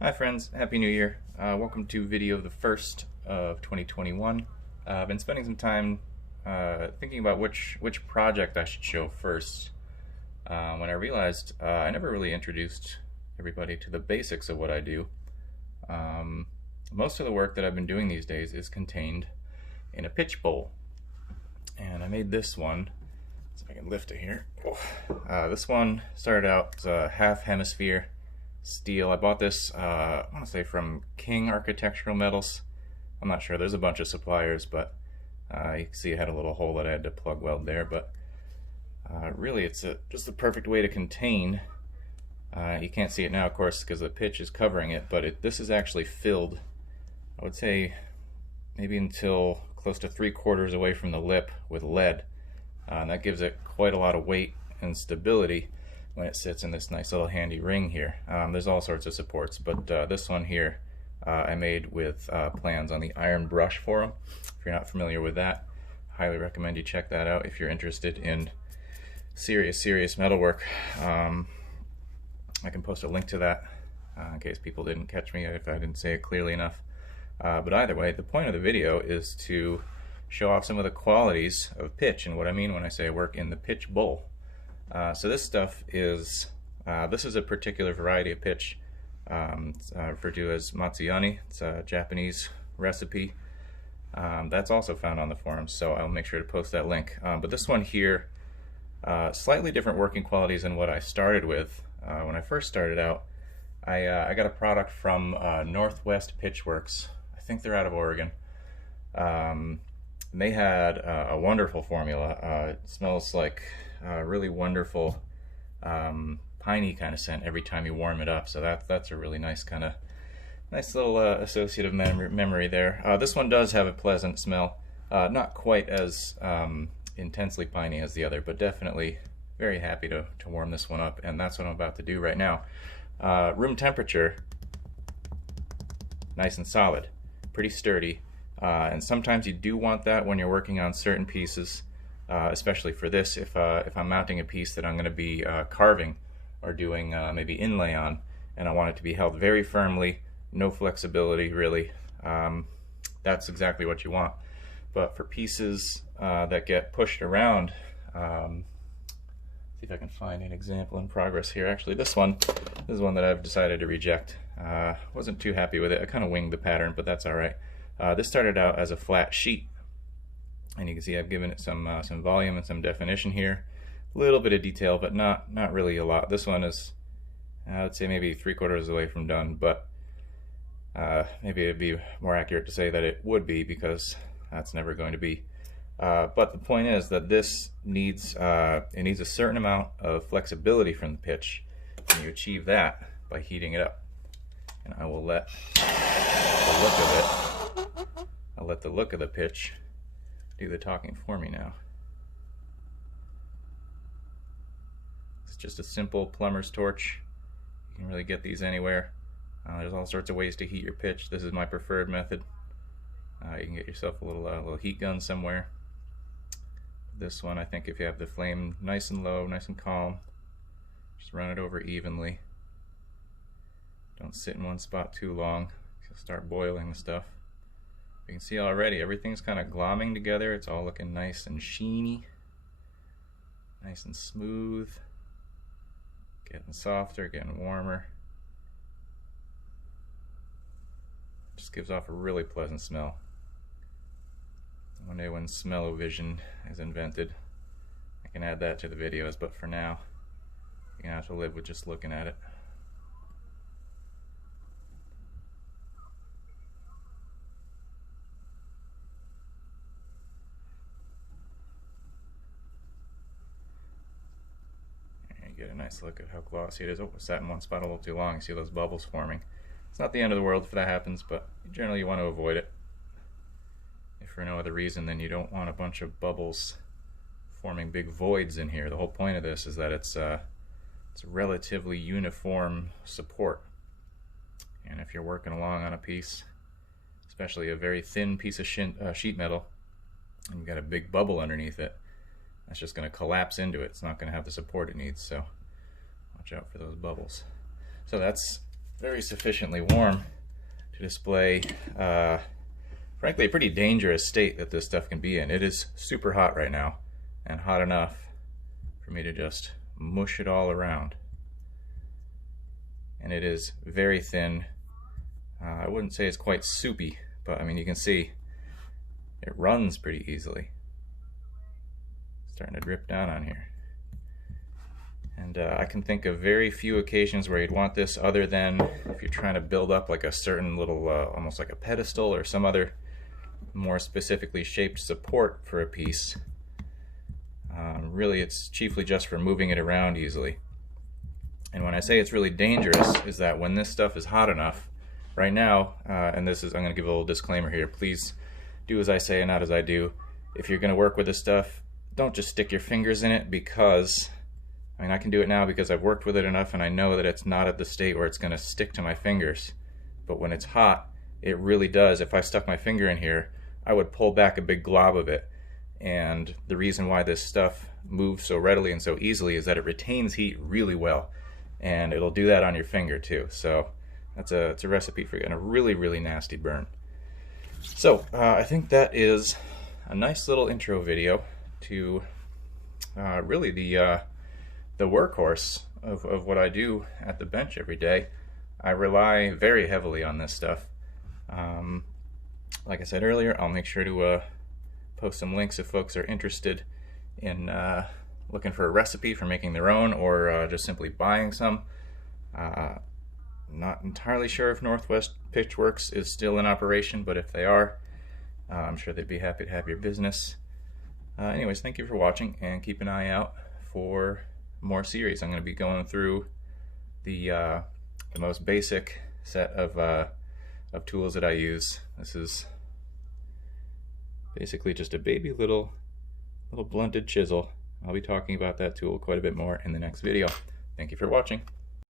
Hi friends, Happy New Year. Welcome to video the first of 2021. I've been spending some time thinking about which project I should show first when I realized I never really introduced everybody to the basics of what I do. Most of the work that I've been doing these days is contained in a pitch bowl. And I made this one, so if I can lift it here. This one started out as a half hemisphere steel. I bought this, I want to say from King Architectural Metals. I'm not sure, there's a bunch of suppliers, but you can see it had a little hole that I had to plug weld there, but really it's just the perfect way to contain. You can't see it now, of course, because the pitch is covering it, but this is actually filled, I would say, maybe until close to 3/4 away from the lip with lead. And that gives it quite a lot of weight and stability when it sits in this nice little handy ring here. There's all sorts of supports, but this one here I made with plans on the iron brush forum. If you're not familiar with that, highly recommend you check that out if you're interested in serious metalwork. I can post a link to that in case people didn't catch me if I didn't say it clearly enough. But either way, the point of the video is to show off some of the qualities of pitch and what I mean when I say I work in the pitch bowl. So this stuff is, this is a particular variety of pitch. It's referred to as Matsuyani. It's a Japanese recipe. That's also found on the forums, so I'll make sure to post that link. But this one here, slightly different working qualities than what I started with. When I first started out, I got a product from Northwest Pitchworks. I think they're out of Oregon. They had a wonderful formula. It smells like really wonderful piney kind of scent every time you warm it up, so that's a really nice kind of nice little associative memory there. This one does have a pleasant smell, not quite as intensely piney as the other, but definitely very happy to warm this one up, and that's what I'm about to do right now. Room temperature, nice and solid, pretty sturdy, and sometimes you do want that when you're working on certain pieces. Especially for this, if I'm mounting a piece that I'm going to be carving or doing maybe inlay on, and I want it to be held very firmly, no flexibility really, that's exactly what you want. But for pieces that get pushed around, see if I can find an example in progress here. Actually, this is one that I've decided to reject. Wasn't too happy with it. I kind of winged the pattern, but that's all right. This started out as a flat sheet. And you can see I've given it some volume and some definition here. A little bit of detail, but not really a lot. This one is, I would say, maybe 3/4 away from done, but maybe it'd be more accurate to say that it would be, because that's never going to be. But the point is that this needs it needs a certain amount of flexibility from the pitch, and you achieve that by heating it up. And I will let the look of it. I'll let the look of the pitch do the talking for me now. It's just a simple plumber's torch. You can really get these anywhere. There's all sorts of ways to heat your pitch. This is my preferred method. You can get yourself a little heat gun somewhere. This one, I think if you have the flame nice and low, nice and calm, just run it over evenly. Don't sit in one spot too long. You'll start boiling the stuff. You can see already everything's kind of glomming together. It's all looking nice and sheeny, nice and smooth, getting softer, getting warmer. Just gives off a really pleasant smell. One day when smell-o-vision is invented, I can add that to the videos, but for now you're gonna have to live with just looking at it. Get a nice look at how glossy it is. Oh, I sat in one spot a little too long. You see those bubbles forming. It's not the end of the world if that happens, but generally you want to avoid it. If for no other reason than you don't want a bunch of bubbles forming big voids in here. The whole point of this is that it's a relatively uniform support. And if you're working along on a piece, especially a very thin piece of sheet metal, and you've got a big bubble underneath it, that's just going to collapse into it. It's not going to have the support it needs, so watch out for those bubbles. So that's very sufficiently warm to display, frankly, a pretty dangerous state that this stuff can be in. It is super hot right now, and hot enough for me to just mush it all around. And it is very thin. I wouldn't say it's quite soupy, but I mean, you can see it runs pretty easily. Starting to drip down on here. And I can think of very few occasions where you'd want this other than if you're trying to build up like a certain little, almost like a pedestal or some other more specifically shaped support for a piece. Really, it's chiefly just for moving it around easily. And when I say it's really dangerous, is that when this stuff is hot enough, right now, and this is, I'm going to give a little disclaimer here, please do as I say and not as I do. If you're going to work with this stuff, don't just stick your fingers in it, because I mean, I can do it now because I've worked with it enough and I know that it's not at the state where it's going to stick to my fingers. But when it's hot, it really does. If I stuck my finger in here, I would pull back a big glob of it. And the reason why this stuff moves so readily and so easily is that it retains heat really well. And it'll do that on your finger too. So it's a recipe for getting a really, really nasty burn. So I think that is a nice little intro video to really the workhorse of what I do at the bench every day. I rely very heavily on this stuff. Like I said earlier, I'll make sure to post some links if folks are interested in looking for a recipe for making their own, or just simply buying some. Not entirely sure if Northwest Pitchworks is still in operation, but if they are, I'm sure they'd be happy to have your business. Anyways, thank you for watching, and keep an eye out for more series. I'm going to be going through the most basic set of tools that I use. This is basically just a baby little blunted chisel. I'll be talking about that tool quite a bit more in the next video. Thank you for watching.